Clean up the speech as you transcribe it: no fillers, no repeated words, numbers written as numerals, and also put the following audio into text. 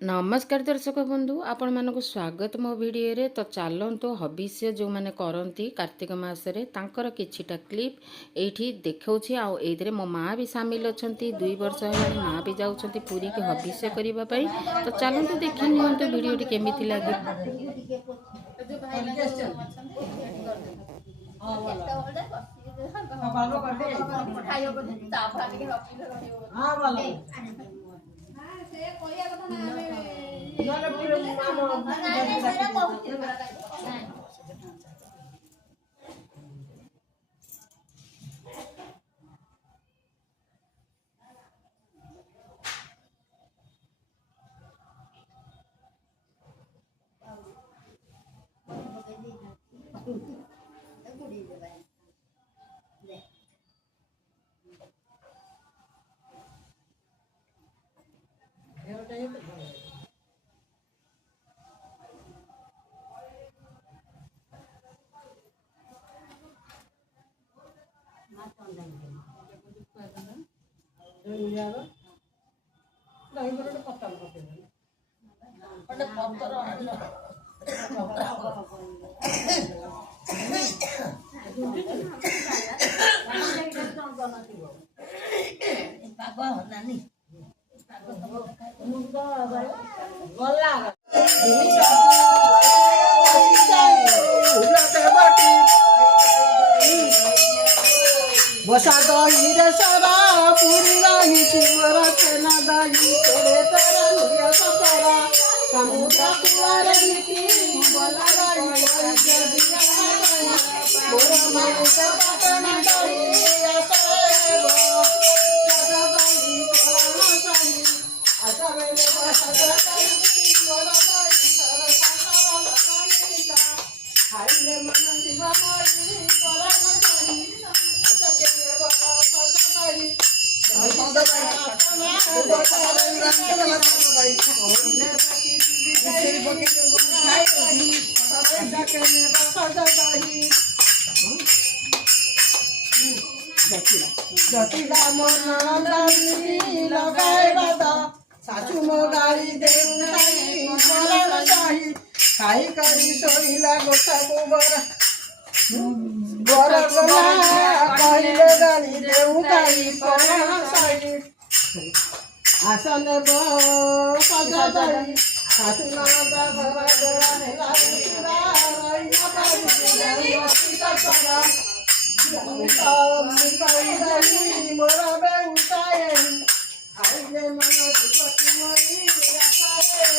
नमस्कार दर्शक बंधु आपण मानक स्वागत मो वीडियो रे। तो चलतु हबिष्य जो मैंने करती कार्तिक मासरे तांकर किछिटा क्लिप एठी देखौछि। आ एइथरे मो माँ भी सामिल अच्छा 2 वर्ष है माँ भी जाउछंती पुरी के हबिष्य करबा पई। तो चलतु देखि नियंतु वीडियो टी केमिति लागे। बसा दही रे सारा पूरी रही चिमरा सेना दही तेरे तेरा निया सतरा समुद्र कुआर नीति बोला रही जदिया मोर मन से पटना दही आसे गो सदा दही कोना सही आसा बेले बसा दही मोर दही सारा सारा लगाई जा हाय रे मन दिवा मोरी कोना सही सासू मो गाड़ी खाई करी सोईला गोसा गोबर कहले गाड़ी देऊ गाड़ी साई आसन सजाई सासू ननदा घर बेड़ा नेला मोरा बे उठाए आइले मन दुपति मई आसारे